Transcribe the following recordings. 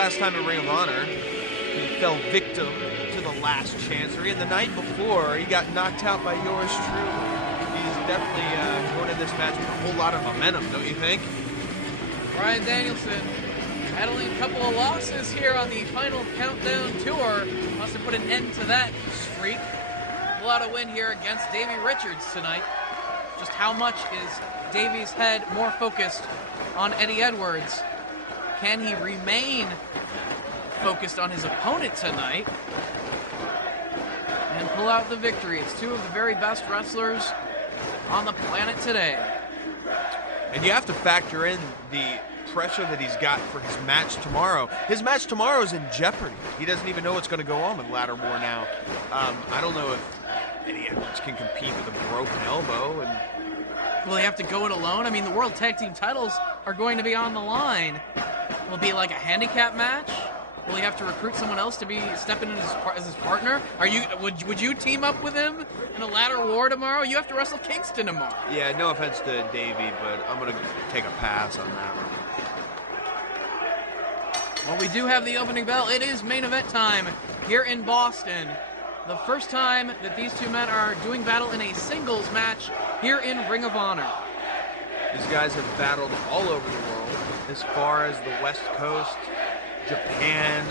last time in Ring of Honor, he fell victim to the last chancery, and the night before, he got knocked out by yours truly. He's definitely going in this match with a whole lot of momentum, don't you think? Bryan Danielson battling a couple of losses here on the final countdown tour. Must have put an end to that streak. Pull out a win here against Davey Richards tonight. Just how much is Davey's head more focused on Eddie Edwards? Can he remain focused on his opponent tonight and pull out the victory? It's two of the very best wrestlers on the planet today. And you have to factor in the pressure that he's got for his match tomorrow. His match tomorrow is in jeopardy. He doesn't even know what's going to go on with Lattimore now. I don't know if Eddie Edwards can compete with a broken elbow. And will he have to go it alone? I mean, the World Tag Team titles are going to be on the line. Will it be like a handicap match? Will he have to recruit someone else to be stepping in as his partner? Would you team up with him in a ladder war tomorrow? You have to wrestle Kingston tomorrow. Yeah, no offense to Davey, but I'm going to take a pass on that one. Well, we do have the opening bell. It is main event time here in Boston. The first time that these two men are doing battle in a singles match here in Ring of Honor. These guys have battled all over the world, as far as the West Coast, Japan,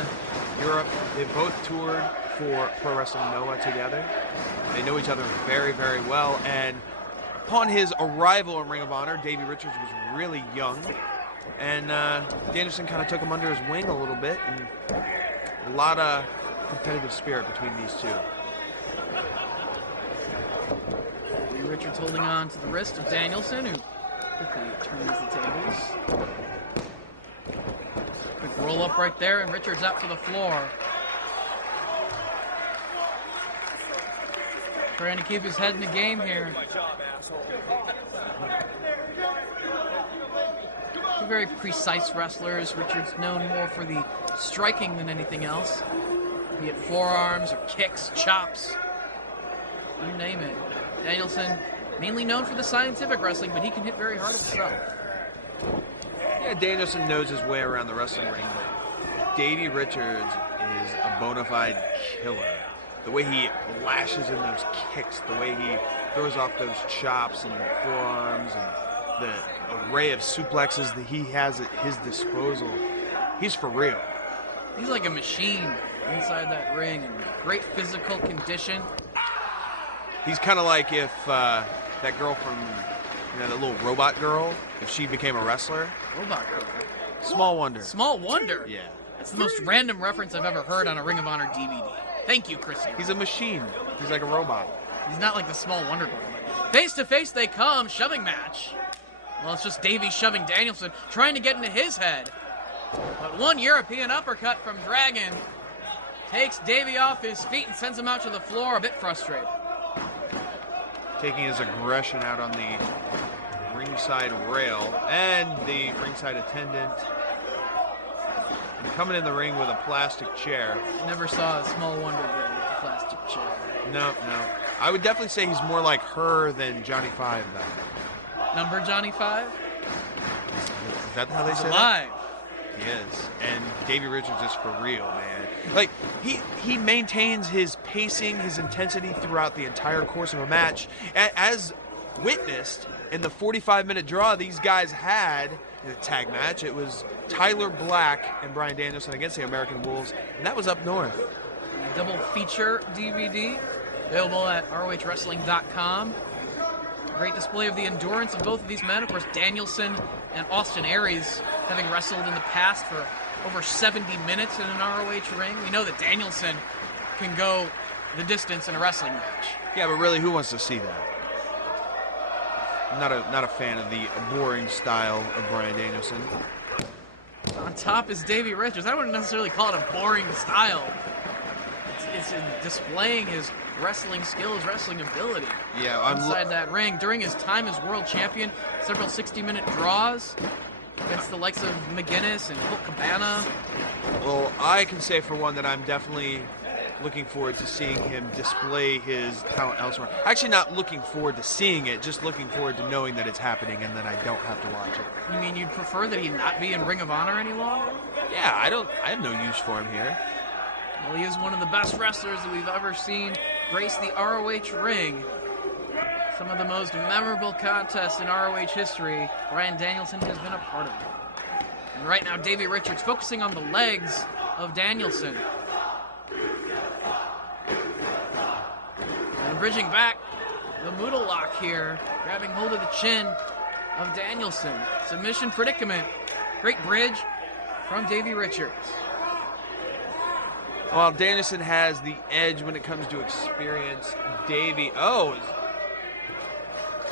Europe. They've both toured for Pro Wrestling Noah together. They know each other very, very well. And upon his arrival in Ring of Honor, Davey Richards was really young. And Danielson kind of took him under his wing a little bit. And a lot of competitive spirit between these two. Davey Richards holding on to the wrist of Danielson, who quickly turns the tables. Quick roll up right there, and Richards out to the floor. Trying to keep his head in the game here. Two very precise wrestlers. Richards known more for the striking than anything else. Be it forearms or kicks, chops, you name it. Danielson, mainly known for the scientific wrestling, but he can hit very hard himself. Yeah, Danielson knows his way around the wrestling ring, but Davey Richards is a bona fide killer. The way he lashes in those kicks, the way he throws off those chops and forearms, and the array of suplexes that he has at his disposal, he's for real. He's like a machine inside that ring, in great physical condition. He's kind of like if that girl from, that little robot girl, if she became a wrestler. Robot girl. Small Wonder. Small Wonder? Yeah. That's the most random reference I've ever heard on a Ring of Honor DVD. Thank you, Chrissy. He's a machine. He's like a robot. He's not like the Small Wonder girl. Face to face they come, shoving match. Well, it's just Davey shoving Danielson, trying to get into his head. But one European uppercut from Dragon takes Davey off his feet and sends him out to the floor, a bit frustrated. Taking his aggression out on the ringside rail and the ringside attendant. And coming in the ring with a plastic chair. Never saw a Small Wonder girl with a plastic chair. No. I would definitely say he's more like her than Johnny Five, though. Number Johnny Five? Is that how they say alive. that? He is. And Davey Richards is for real, man. Like, he maintains his pacing, his intensity throughout the entire course of a match. As witnessed in the 45-minute draw these guys had in a tag match, it was Tyler Black and Bryan Danielson against the American Wolves, and that was up north. A double feature DVD available at ROHWrestling.com. Great display of the endurance of both of these men. Of course, Danielson and Austin Aries having wrestled in the past for over 70 minutes in an ROH ring. We know that Danielson can go the distance in a wrestling match. Yeah, but really, who wants to see that? I'm not a fan of the boring style of Bryan Danielson. On top is Davey Richards. I wouldn't necessarily call it a boring style. It's in displaying his wrestling skills, wrestling ability. Yeah, inside that ring. During his time as world champion, several 60-minute draws against the likes of McGuinness and Colt Cabana. Well, I can say for one that I'm definitely looking forward to seeing him display his talent elsewhere. Actually, not looking forward to seeing it, just looking forward to knowing that it's happening and that I don't have to watch it. You mean you'd prefer that he not be in Ring of Honor any longer? Yeah, I have no use for him here. Well, he is one of the best wrestlers that we've ever seen grace the ROH ring. Some of the most memorable contests in ROH history, Bryan Danielson has been a part of it. And right now, Davey Richards focusing on the legs of Danielson. And bridging back, the Moodle lock here, grabbing hold of the chin of Danielson. Submission predicament. Great bridge from Davey Richards. While Danielson has the edge when it comes to experience, Davey,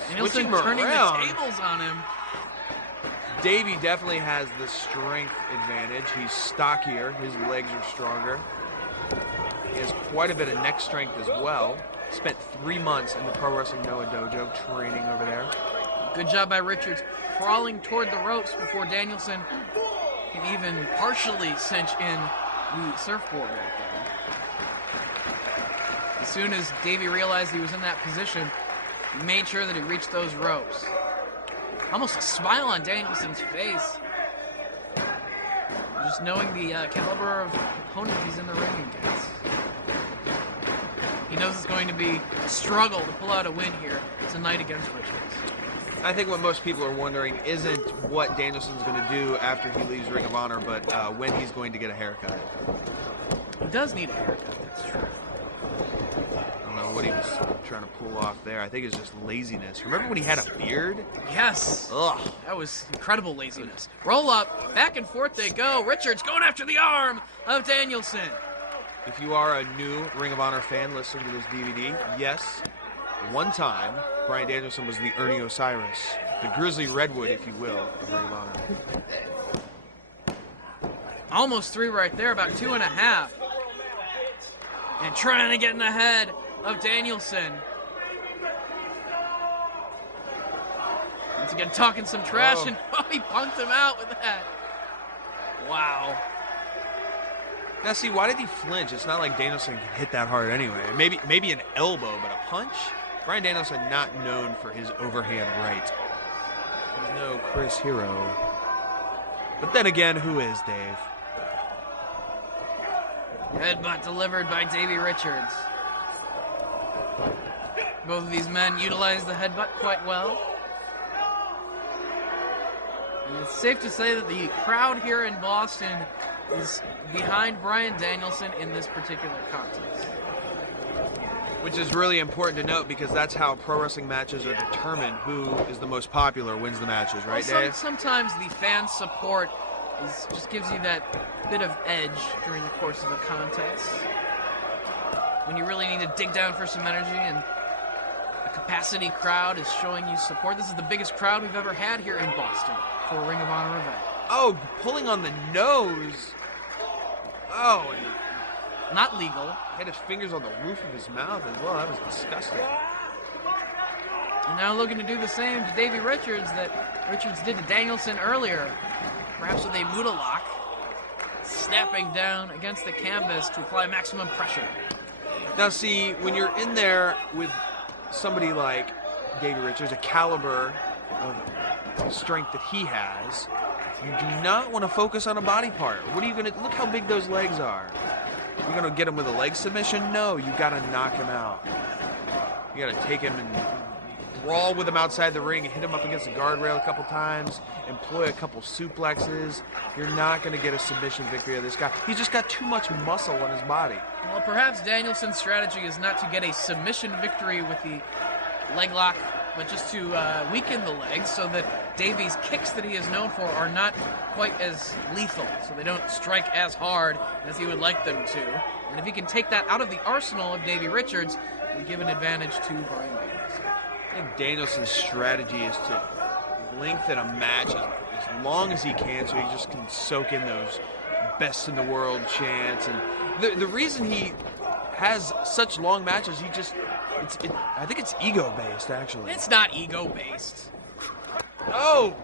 Danielson turning the tables on him. Davey definitely has the strength advantage. He's stockier, his legs are stronger. He has quite a bit of neck strength as well. Spent 3 months in the Pro Wrestling Noah dojo training over there. Good job by Richards crawling toward the ropes before Danielson can even partially cinch in the surfboard right there. As soon as Davey realized he was in that position, he made sure that he reached those ropes. Almost a smile on Danielson's face. Just knowing the caliber of opponent he's in the ring against. He knows it's going to be a struggle to pull out a win here tonight against Richards. I think what most people are wondering isn't what Danielson's going to do after he leaves Ring of Honor, but when he's going to get a haircut. He does need a haircut, that's true. I don't know what he was trying to pull off there. I think it's just laziness. Remember when he had a beard? Yes. Ugh. That was incredible laziness. Roll up, back and forth they go. Richards going after the arm of Danielson. If you are a new Ring of Honor fan listening to this DVD, yes, one time, Bryan Danielson was the Ernie Osiris, the Grizzly Redwood, if you will, of Ring of Honor. Almost 3 right there, about 2.5. And trying to get in the head of Danielson. Once again, talking some trash, and he punked him out with that. Wow. Now, see, why did he flinch? It's not like Danielson can hit that hard anyway. Maybe an elbow, but a punch? Bryan Danielson not known for his overhand right. He's no Chris Hero. But then again, who is Dave? Headbutt delivered by Davey Richards. Both of these men utilize the headbutt quite well. And it's safe to say that the crowd here in Boston is behind Bryan Danielson in this particular contest. Which is really important to note because that's how pro wrestling matches are determined. Who is the most popular wins the matches, right, Dave? Sometimes the fan support just gives you that bit of edge during the course of a contest. When you really need to dig down for some energy and a capacity crowd is showing you support. This is the biggest crowd we've ever had here in Boston for a Ring of Honor event. Oh, pulling on the nose. Oh, and not legal. Had his fingers on the roof of his mouth as well. That was disgusting. And now looking to do the same to Davey Richards that Richards did to Danielson earlier. Perhaps with a Muda lock. Snapping down against the canvas to apply maximum pressure. Now see, when you're in there with somebody like Davey Richards, a caliber of strength that he has, you do not want to focus on a body part. What are you going to... Look how big those legs are. You're going to get him with a leg submission? No, you got to knock him out. You got to take him and brawl with him outside the ring, hit him up against the guardrail a couple times, employ a couple suplexes. You're not going to get a submission victory of this guy. He's just got too much muscle on his body. Well, perhaps Danielson's strategy is not to get a submission victory with the leg lock, but just to weaken the legs so that Davey's kicks that he is known for are not quite as lethal, so they don't strike as hard as he would like them to. And if he can take that out of the arsenal of Davey Richards, it would give an advantage to Bryan Danielson. I think Danielson's strategy is to lengthen a match as long as he can so he just can soak in those best in the world chants. And the reason he has such long matches, I think it's ego-based, actually. It's not ego-based. Oh!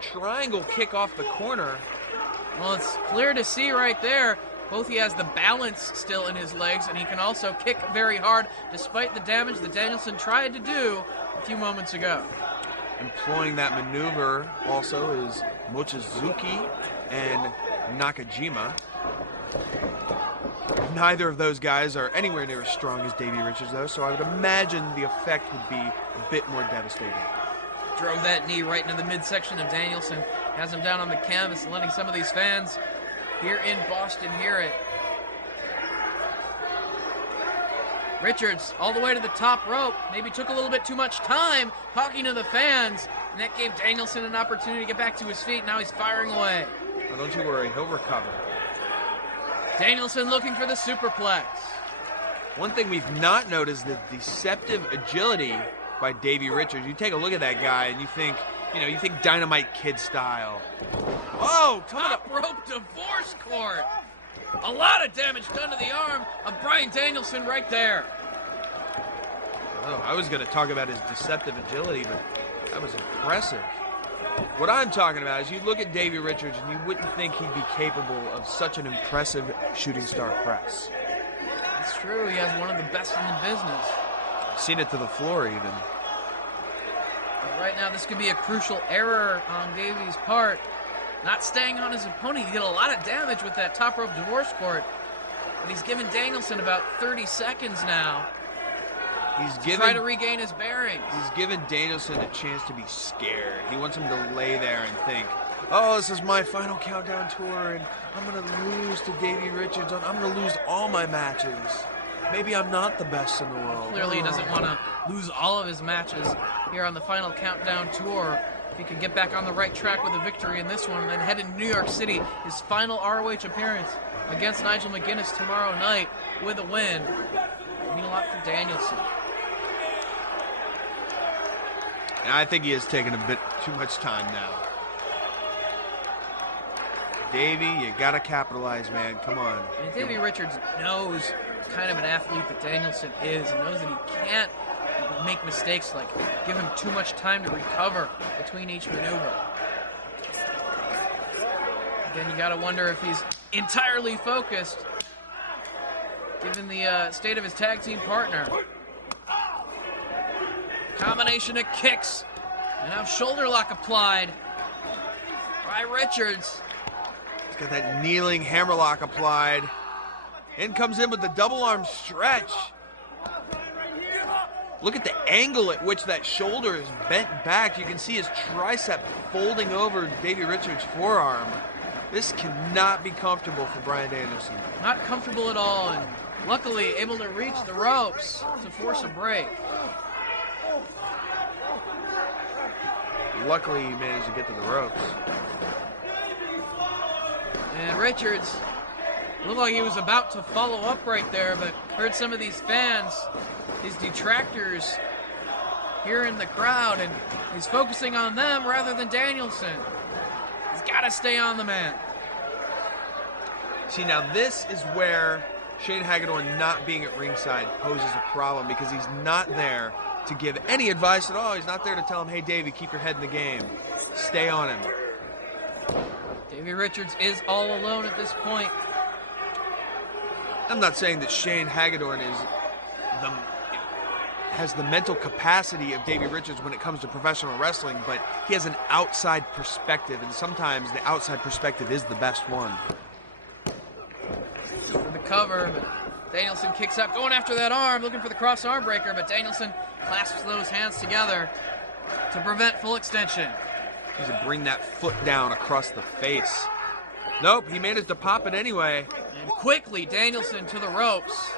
Triangle kick off the corner. Well, it's clear to see right there. Both he has the balance still in his legs, and he can also kick very hard, despite the damage that Danielson tried to do a few moments ago. Employing that maneuver also is Mochizuki and Nakajima. Neither of those guys are anywhere near as strong as Davey Richards, though, so I would imagine the effect would be a bit more devastating. Drove that knee right into the midsection of Danielson. Has him down on the canvas, letting some of these fans here in Boston hear it. Richards all the way to the top rope. Maybe took a little bit too much time talking to the fans, and that gave Danielson an opportunity to get back to his feet. Now he's firing away. Well, don't you worry, he'll recover. Danielson looking for the superplex. One thing we've not noticed is the deceptive agility by Davey Richards. You take a look at that guy and you think Dynamite Kid style. Oh, top rope divorce court. A lot of damage done to the arm of Bryan Danielson right there. Oh, I was going to talk about his deceptive agility, but that was impressive. What I'm talking about is you look at Davey Richards and you wouldn't think he'd be capable of such an impressive shooting star press. It's true. He has one of the best in the business. Seen it to the floor even. But right now, this could be a crucial error on Davey's part. Not staying on his opponent. He did a lot of damage with that top rope divorce court. But he's given Danielson about 30 seconds now. Try to regain his bearings. He's given Danielson a chance to be scared. He wants him to lay there and think, oh, this is my final countdown tour, and I'm going to lose to Davey Richards. I'm going to lose all my matches. Maybe I'm not the best in the world. Clearly he doesn't want to lose all of his matches here on the final countdown tour. If he could get back on the right track with a victory in this one, and then head to New York City, his final ROH appearance against Nigel McGuinness tomorrow night with a win. It'll mean a lot for Danielson. And I think he has taken a bit too much time now. Davey, you got to capitalize, man. Come on. And Davey Richards knows the kind of an athlete that Danielson is, and knows that he can't make mistakes, like give him too much time to recover between each maneuver. Again, you got to wonder if he's entirely focused, given the state of his tag team partner. Combination of kicks, and now shoulder lock applied by Richards. He's got that kneeling hammerlock applied. In comes in with the double arm stretch. Look at the angle at which that shoulder is bent back. You can see his tricep folding over Davey Richards' forearm. This cannot be comfortable for Bryan Danielson. Not comfortable at all, and luckily able to reach the ropes to force a break. Luckily, he managed to get to the ropes. And Richards looked like he was about to follow up right there, but heard some of these fans, his detractors, here in the crowd, and he's focusing on them rather than Danielson. He's got to stay on the man. See, now this is where Shane Hagedorn not being at ringside poses a problem, because he's not there to give any advice at all. He's not there to tell him, hey, Davey, keep your head in the game. Stay on him. Davey Richards is all alone at this point. I'm not saying that Shane Hagedorn has the mental capacity of Davey Richards when it comes to professional wrestling, but he has an outside perspective, and sometimes the outside perspective is the best one. For the cover, but Danielson kicks up, going after that arm, looking for the cross arm breaker, but Danielson clasps those hands together to prevent full extension. He's to bring that foot down across the face. Nope, he managed to pop it anyway. And quickly, Danielson to the ropes.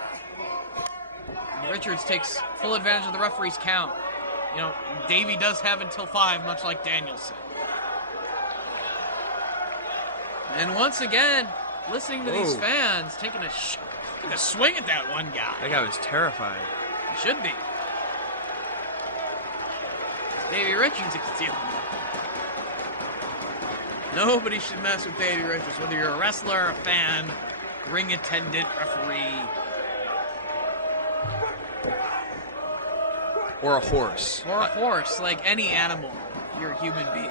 And Richards takes full advantage of the referee's count. You know, Davey does have until 5, much like Danielson. And once again, listening to these fans, taking a swing at that one guy. That guy was terrified. He should be. Davey Richards is dealing with. Nobody should mess with Davey Richards, whether you're a wrestler, a fan, ring attendant, referee. Or a horse. Or a horse, like any animal. You're a human being.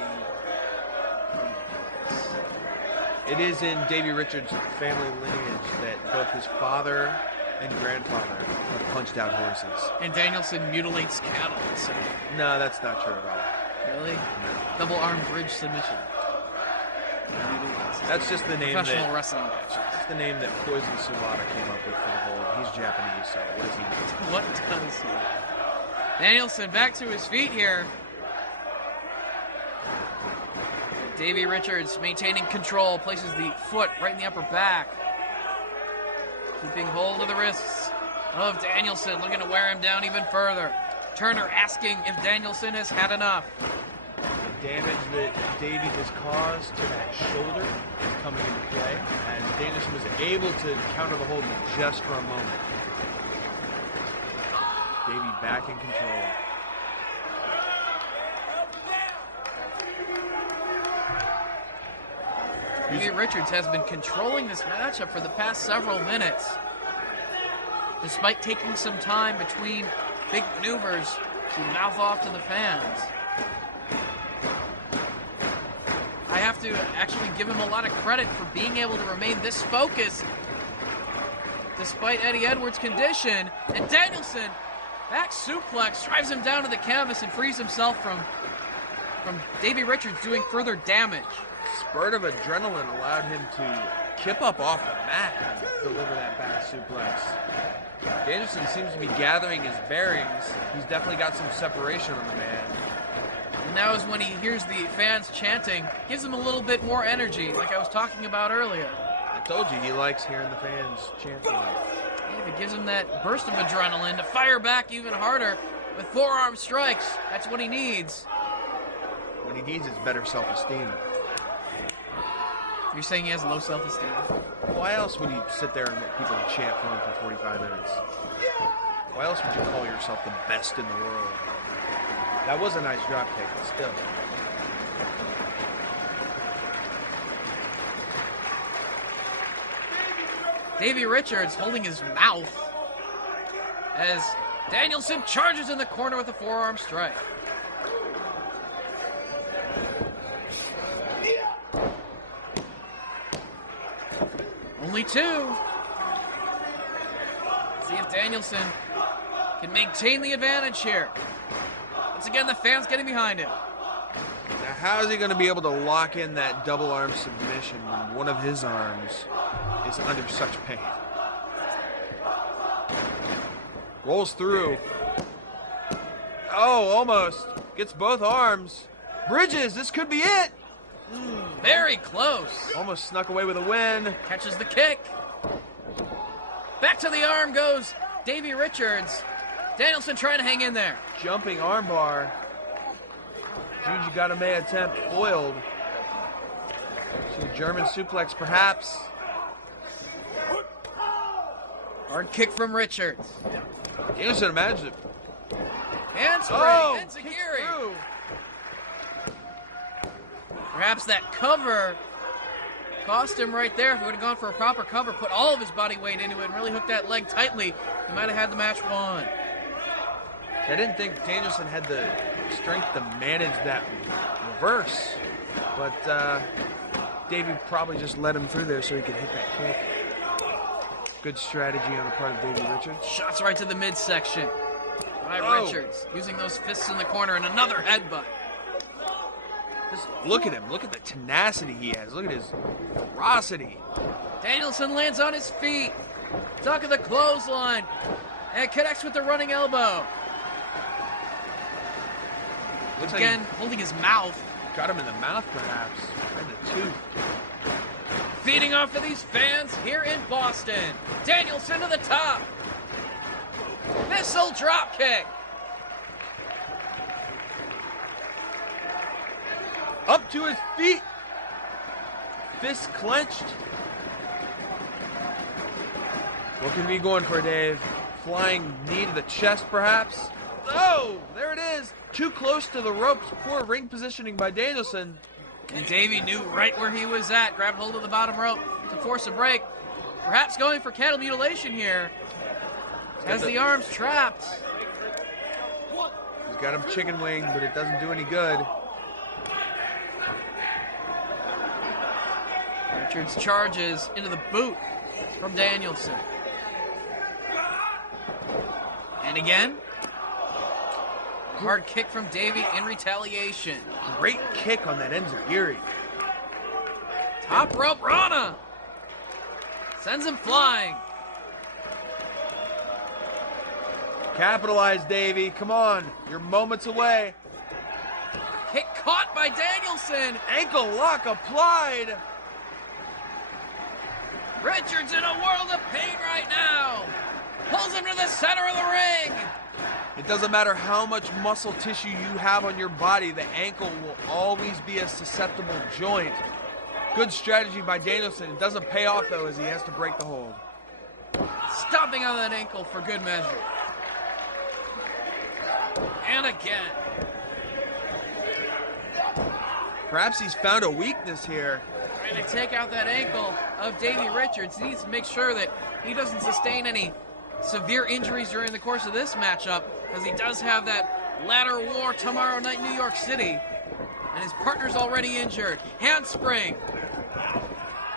It is in Davey Richards' family lineage that both his father and grandfather have punched out horses. And Danielson mutilates cattle. So. No, that's not true at all. Really? No. Double arm bridge submission. That's just the name Professional wrestling match. That's the name that Poison Suwata came up with for the whole. He's Japanese, so what does he mean? What does he? Danielson back to his feet here. Davey Richards maintaining control, places the foot right in the upper back. Keeping hold of the wrists of Danielson, looking to wear him down even further. Turner asking if Danielson has had enough. The damage that Davey has caused to that shoulder is coming into play, and Danielson was able to counter the hold just for a moment. Davey back in control. Davey Richards has been controlling this matchup for the past several minutes, despite taking some time between big maneuvers to mouth off to the fans. I have to actually give him a lot of credit for being able to remain this focused despite Eddie Edwards' condition. And Danielson, back suplex, drives him down to the canvas and frees himself from Davey Richards doing further damage. Spurt of adrenaline allowed him to kip up off the mat and deliver that back suplex. Danielson seems to be gathering his bearings. He's definitely got some separation on the man. And now is when he hears the fans chanting, gives him a little bit more energy, like I was talking about earlier. I told you he likes hearing the fans chanting. If it gives him that burst of adrenaline to fire back even harder with forearm strikes, that's what he needs. What he needs is better self-esteem. You're saying he has low self-esteem? Why else would he sit there and let people chant for him for 45 minutes? Why else would you call yourself the best in the world? That was a nice drop kick, but still. Davey Richards holding his mouth as Danielson charges in the corner with a forearm strike. Only two. See if Danielson can maintain the advantage here. Once again, the fans getting behind him. Now, how is he going to be able to lock in that double arm submission when one of his arms is under such pain? Rolls through. Oh, almost. Gets both arms. Bridges, this could be it. Very close. Almost snuck away with a win. Catches the kick. Back to the arm goes Davey Richards. Danielson trying to hang in there. Jumping armbar. Juji Gadame attempt foiled. So German suplex perhaps. Hard kick from Richards. Danielson imagine it. Handspring. Oh, Enziguri. Perhaps that cover cost him right there. If he would have gone for a proper cover, put all of his body weight into it, and really hooked that leg tightly, he might have had the match won. I didn't think Danielson had the strength to manage that reverse, but Davey probably just let him through there so he could hit that kick. Good strategy on the part of Davey Richards. Shots right to the midsection by Richards, using those fists in the corner, and another headbutt. Just look at him. Look at the tenacity he has. Look at his ferocity. Danielson lands on his feet. Tuck of the clothesline. And connects with the running elbow. Looks Again, like holding his mouth. got him in the mouth, perhaps. And the tooth. Feeding off of these fans here in Boston. Danielson to the top. Missile drop kick. Up to his feet. Fists clenched. What can we be going for, Dave? Flying knee to the chest, perhaps? Oh, there it is. Too close to the ropes. Poor ring positioning by Danielson. And Davey knew right where he was at. Grabbed hold of the bottom rope to force a break. Perhaps going for cattle mutilation here. Has the arms trapped. He's got him chicken wing, but it doesn't do any good. Richards charges into the boot from Danielson. And again, hard kick from Davey in retaliation. Great kick on that enziguri. Top rope Rana. Sends him flying. Capitalize, Davey. Come on. You're moments away. Kick caught by Danielson. Ankle lock applied. Richards in a world of pain right now. Pulls him to the center of the ring. It doesn't matter how much muscle tissue you have on your body, the ankle will always be a susceptible joint. Good strategy by Danielson. It doesn't pay off, though, as he has to break the hold. Stomping on that ankle for good measure. And again. Perhaps he's found a weakness here. Trying to take out that ankle of Davey Richards. He needs to make sure that he doesn't sustain any severe injuries during the course of this matchup, because he does have that ladder war tomorrow night in New York City. And his partner's already injured. Handspring.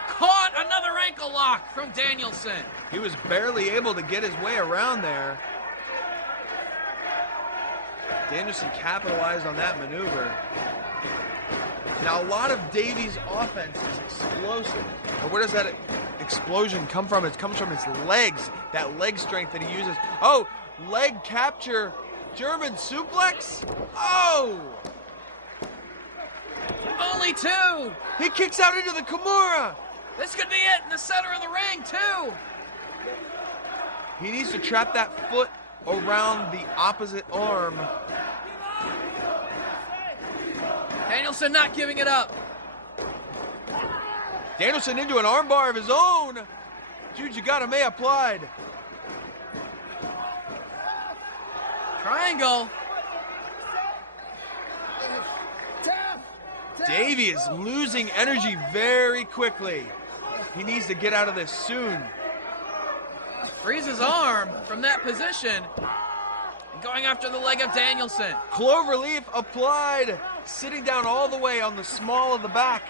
Caught, another ankle lock from Danielson. He was barely able to get his way around there. Danielson capitalized on that maneuver. Now, a lot of Davey's offense is explosive. But where does that explosion come from? It comes from his legs, that leg strength that he uses. Oh, leg capture, German suplex. Oh! Only two. He kicks out into the Kimura. This could be it in the center of the ring, too. He needs to trap that foot around the opposite arm. Danielson not giving it up. Danielson into an armbar of his own. Jujigata applied. Triangle. Davey is losing energy very quickly. He needs to get out of this soon. Frees his arm from that position. Going after the leg of Danielson. Cloverleaf applied. Sitting down all the way on the small of the back.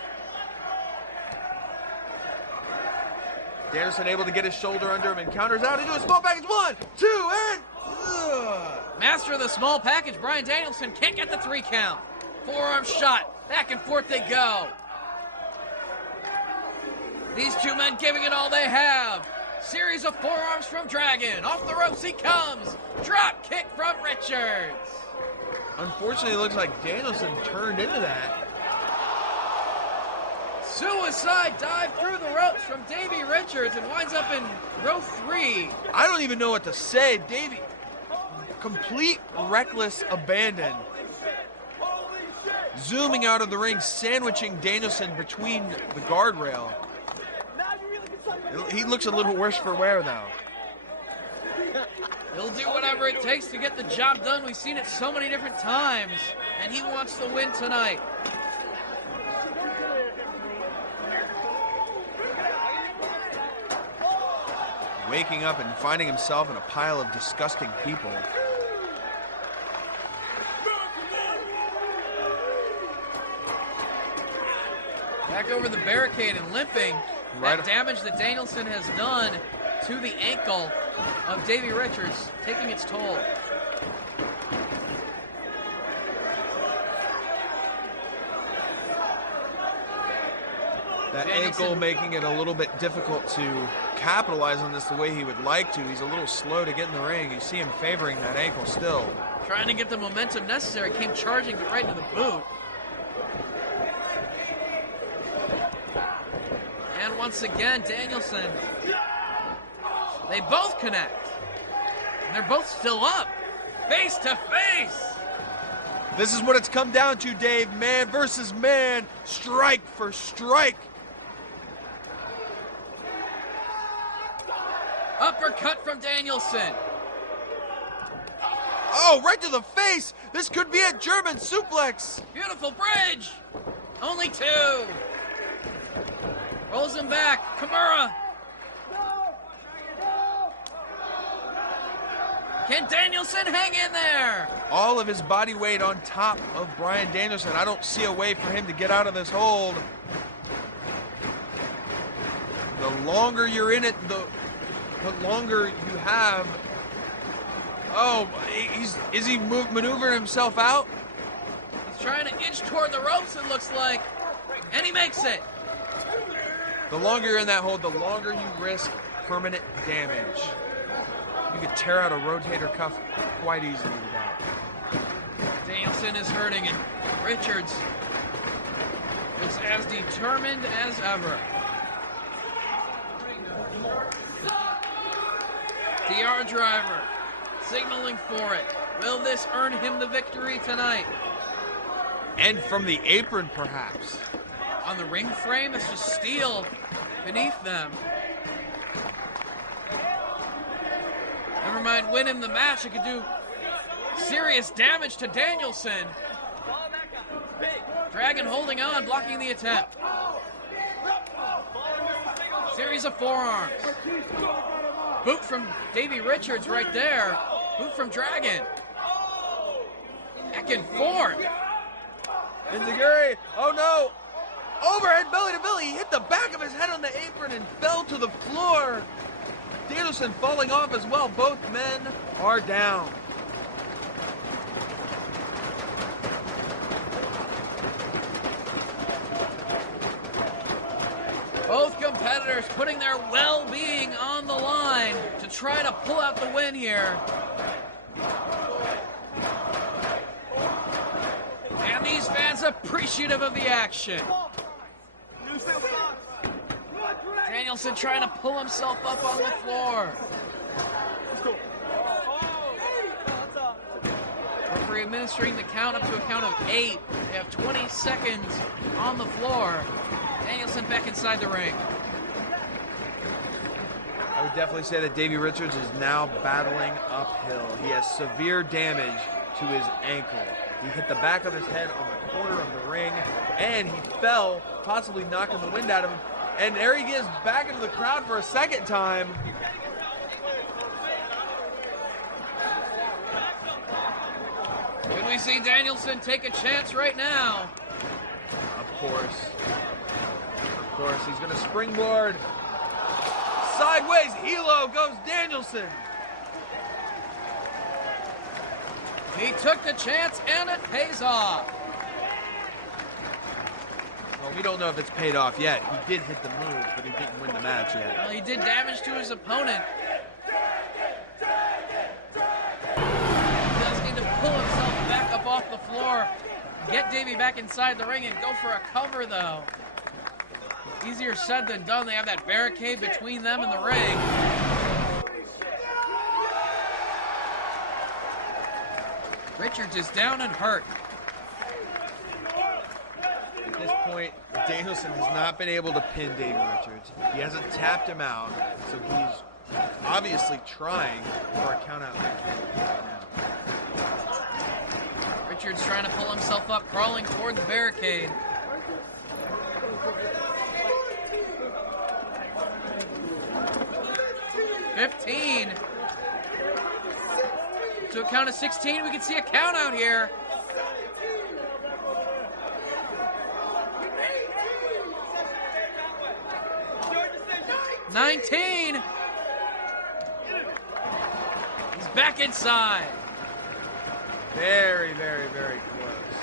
Danielson able to get his shoulder under him and counters out into a small package. 1, 2, and... Master of the small package, Bryan Danielson can't get the 3 count. Forearm shot. Back and forth they go. These two men giving it all they have. Series of forearms from Dragon. Off the ropes he comes. Drop kick from Richards. Unfortunately, it looks like Danielson turned into that. Suicide dive through the ropes from Davey Richards and winds up in row 3. I don't even know what to say. Davey, complete reckless abandon. Zooming out of the ring, sandwiching Danielson between the guardrail. He looks a little worse for wear, though. He'll do whatever it takes to get the job done. We've seen it so many different times, and he wants the win tonight. Waking up and finding himself in a pile of disgusting people. Back over the barricade and limping. Right. That damage that Danielson has done to the ankle of Davey Richards, taking its toll. That Danielson, ankle making it a little bit difficult to capitalize on this the way he would like to. He's a little slow to get in the ring. You see him favoring that ankle still. trying to get the momentum necessary, came charging right into the boot. And once again, Danielson, they both connect. And they're both still up, face to face. This is what it's come down to, Dave. Man versus man, strike for strike. Uppercut from Danielson. Oh, right to the face. This could be a German suplex. Beautiful bridge. Only two. Rolls him back. Kimura. Can Danielson hang in there? All of his body weight on top of Bryan Danielson. I don't see a way for him to get out of this hold. The longer you're in it, the longer you have. Oh, is he maneuvering himself out? He's trying to inch toward the ropes, it looks like. And he makes it. The longer you're in that hold, the longer you risk permanent damage. You could tear out a rotator cuff quite easily with that. Danielson is hurting, and Richards looks as determined as ever. DR driver signaling for it. Will this earn him the victory tonight? And from the apron, perhaps. On the ring frame, that's just steel beneath them. Never mind winning the match, it could do serious damage to Danielson. Dragon holding on, blocking the attempt. Series of forearms. Boot from Davey Richards right there. Boot from Dragon. Back and forth. Enziguri, oh no! Overhead belly to belly, he hit the back of his head on the apron and fell to the floor. Danielson falling off as well. Both men are down. Both competitors putting their well-being on the line to try to pull out the win here. And these fans appreciative of the action. Danielson trying to pull himself up on the floor. Referee administering the count up to a count of 8. They have 20 seconds on the floor. Danielson back inside the ring. I would definitely say that Davey Richards is now battling uphill. He has severe damage to his ankle. He hit the back of his head on the corner of the ring, and he fell, possibly knocking the wind out of him. And there he is back into the crowd for a second time. Could we see Danielson take a chance right now? Of course. Of course, he's going to springboard. Sideways, Hilo goes Danielson. He took the chance, and it pays off. Well, we don't know if it's paid off yet. He did hit the move, but he didn't win the match yet. Well, he did damage to his opponent. He does need to pull himself back up off the floor, get Davey back inside the ring, and go for a cover, though. Easier said than done. They have that barricade between them and the ring. Richards is down and hurt. At this point, Danielson has not been able to pin Davey Richards. He hasn't tapped him out, so he's obviously trying for a count-out victory right now. Richards trying to pull himself up, crawling toward the barricade. $15. To a count of 16, we can see a count out here. $19. He's back inside. Very, very, very close.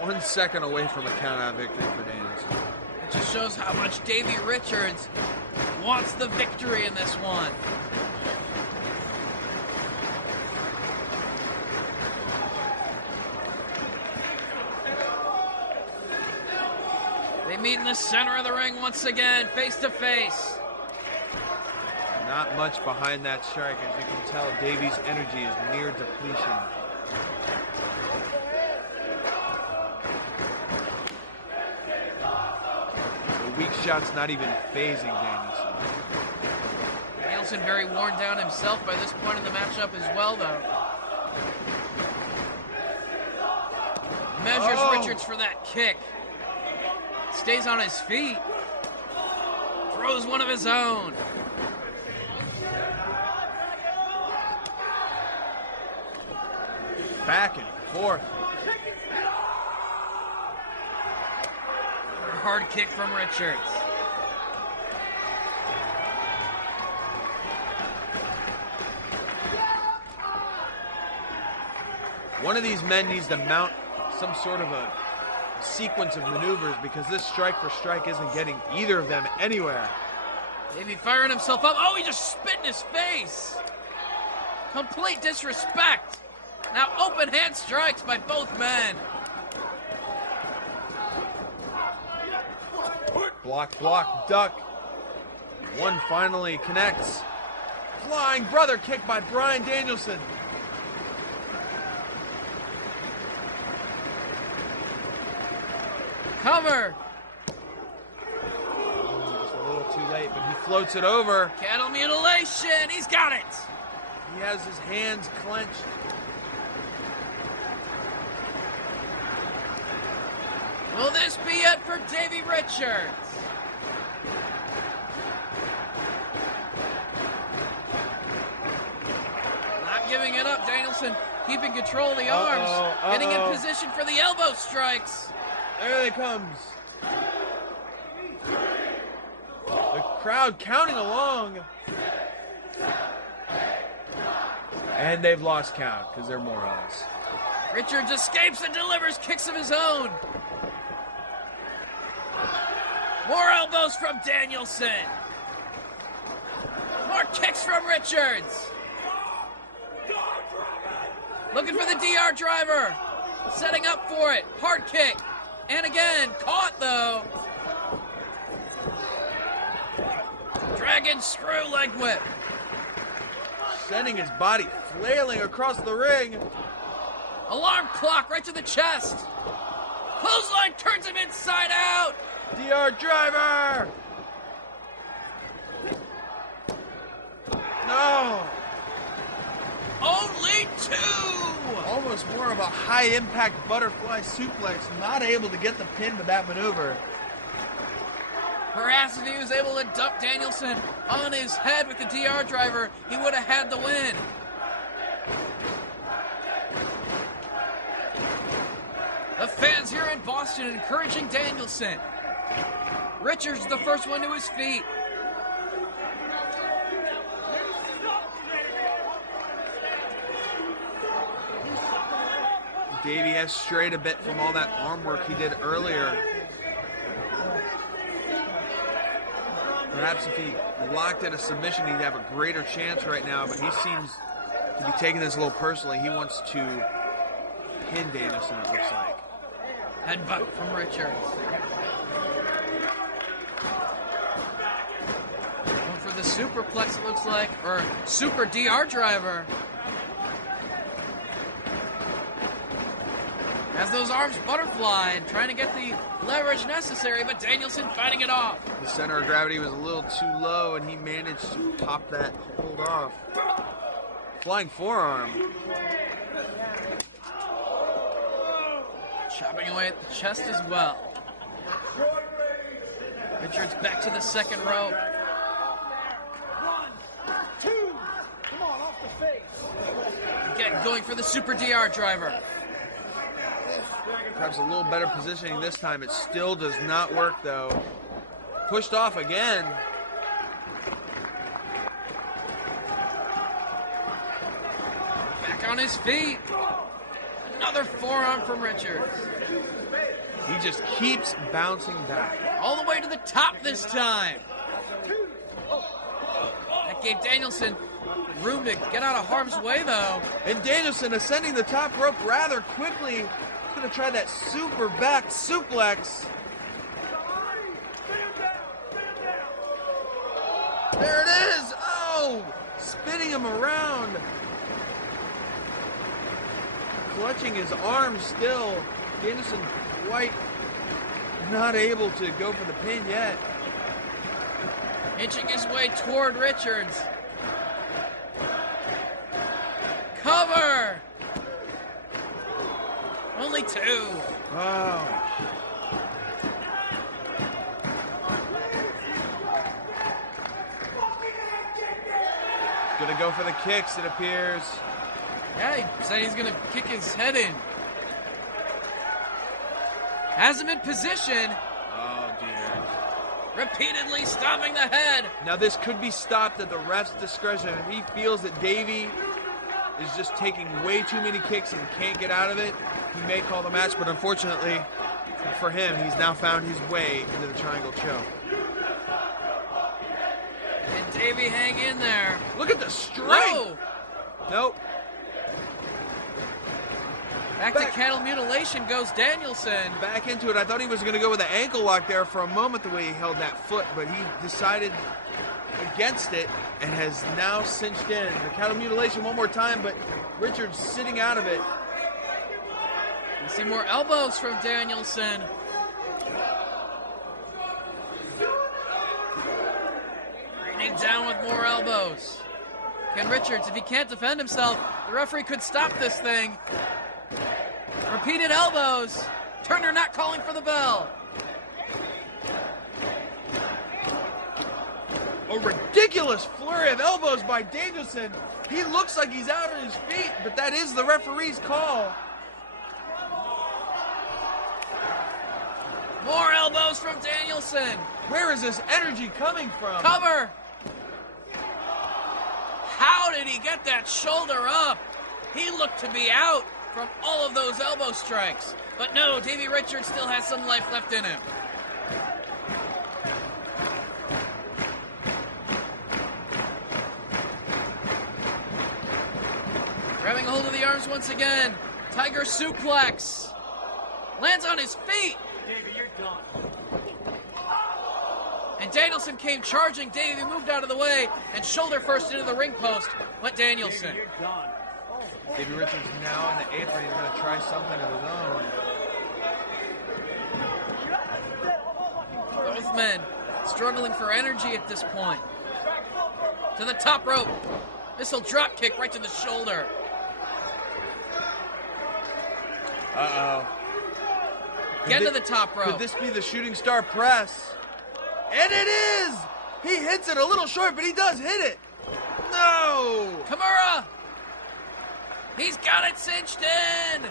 1 second away from a count-out victory for Danielson. It just shows how much Davey Richards wants the victory in this one. They meet in the center of the ring once again, face to face. Not much behind that strike. As you can tell, Davey's energy is near depletion. The weak shot's not even phasing Danielson. Danielson very worn down himself by this point in the matchup as well, though. Measures Richards for that kick. Stays on his feet. Throws one of his own. Back and forth. Hard kick from Richards. One of these men needs to mount some sort of a sequence of maneuvers because this strike for strike isn't getting either of them anywhere. Davey firing himself up. Oh, he just spit in his face. Complete disrespect. Now open hand strikes by both men. Block, block, duck. One finally connects. Flying brother kick by Bryan Danielson. Cover. Just a little too late, but he floats it over. Cattle mutilation. He's got it. He has his hands clenched. Will this be it for Davey Richards? Not giving it up. Danielson keeping control of the arms. Getting in position for the elbow strikes. There they comes. The crowd counting along. And they've lost count because they're morons. Richards escapes and delivers kicks of his own. More elbows from Danielson. More kicks from Richards. Looking for the DR driver. Setting up for it. Hard kick. And again, caught though. Dragon screw leg whip. Sending his body flailing across the ring. Alarm clock right to the chest. Clothesline turns him inside out. DR driver! No! Only two! Almost more of a high-impact butterfly suplex. Not able to get the pin with that maneuver. Perhaps if he was able to dump Danielson on his head with the DR driver, he would have had the win. The fans here in Boston encouraging Danielson. Richards the first one to his feet. Davey has strayed a bit from all that arm work he did earlier. Perhaps if he locked in a submission, he'd have a greater chance right now, but he seems to be taking this a little personally. He wants to pin Danielson, it looks like. Headbutt from Richards. Going for the superplex, it looks like, or super DR driver. Has those arms butterflied, trying to get the leverage necessary, but Danielson fighting it off. The center of gravity was a little too low, and he managed to pop that hold off. Flying forearm. Chopping away at the chest as well. Richards back to the second rope. 1, 2, come on, off the face. Again, going for the super DR driver. Perhaps a little better positioning this time. It still does not work, though. Pushed off again. Back on his feet. Another forearm from Richards. He just keeps bouncing back. All the way to the top this time. That gave Danielson room to get out of harm's way, though. And Danielson ascending the top rope rather quickly. He's going to try that super back suplex. There it is! Oh! Spinning him around. Clutching his arm still. Danielson quite not able to go for the pin yet. Inching his way toward Richards. Cover! Only two. Oh. Gonna go for the kicks, it appears. Yeah, he said he's gonna kick his head in. Has him in position. Oh, dear. Repeatedly stopping the head. Now this could be stopped at the ref's discretion. If he feels that Davey is just taking way too many kicks and can't get out of it, he may call the match, but unfortunately for him, he's now found his way into the triangle choke. And Davey hang in there. Look at the strength! Whoa! Nope. Back to cattle mutilation goes Danielson. Back into it. I thought he was going to go with an ankle lock there for a moment the way he held that foot, but he decided against it and has now cinched in. The cattle mutilation one more time, but Richards sitting out of it. We see more elbows from Danielson. Raining down with more elbows. Can Richards, if he can't defend himself, the referee could stop this thing. Repeated elbows. Turner not calling for the bell. A ridiculous flurry of elbows by Danielson. He looks like he's out on his feet, but that is the referee's call. More elbows from Danielson. Where is this energy coming from? Cover. How did he get that shoulder up? He looked to be out from all of those elbow strikes. But no, Davey Richards still has some life left in him. Grabbing a hold of the arms once again. Tiger suplex. Lands on his feet. Davey, you're done. And Danielson came charging. Davey moved out of the way, and shoulder first into the ring post went Danielson. Davey, you're done. Davey Richards now in the apron. He's going to try something of his own. Both men struggling for energy at this point. To the top rope. Missile drop kick right to the shoulder. Uh-oh. Get to the top rope. Could this be the shooting star press? And it is! He hits it a little short, but he does hit it. No! Kimura! He's got it cinched in!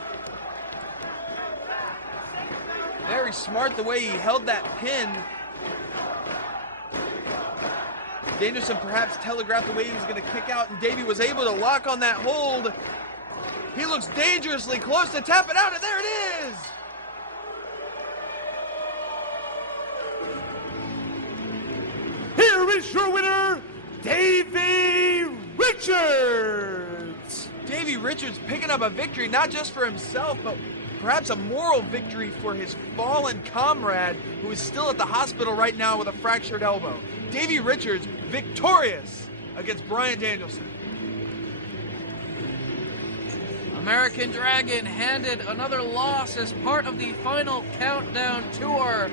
Very smart the way he held that pin. Danielson perhaps telegraphed the way he was going to kick out, and Davey was able to lock on that hold. He looks dangerously close to tap it out, and there it is! Here is your winner, Davey Richards! Davey Richards picking up a victory, not just for himself, but perhaps a moral victory for his fallen comrade who is still at the hospital right now with a fractured elbow. Davey Richards victorious against Bryan Danielson. American Dragon handed another loss as part of the final countdown tour.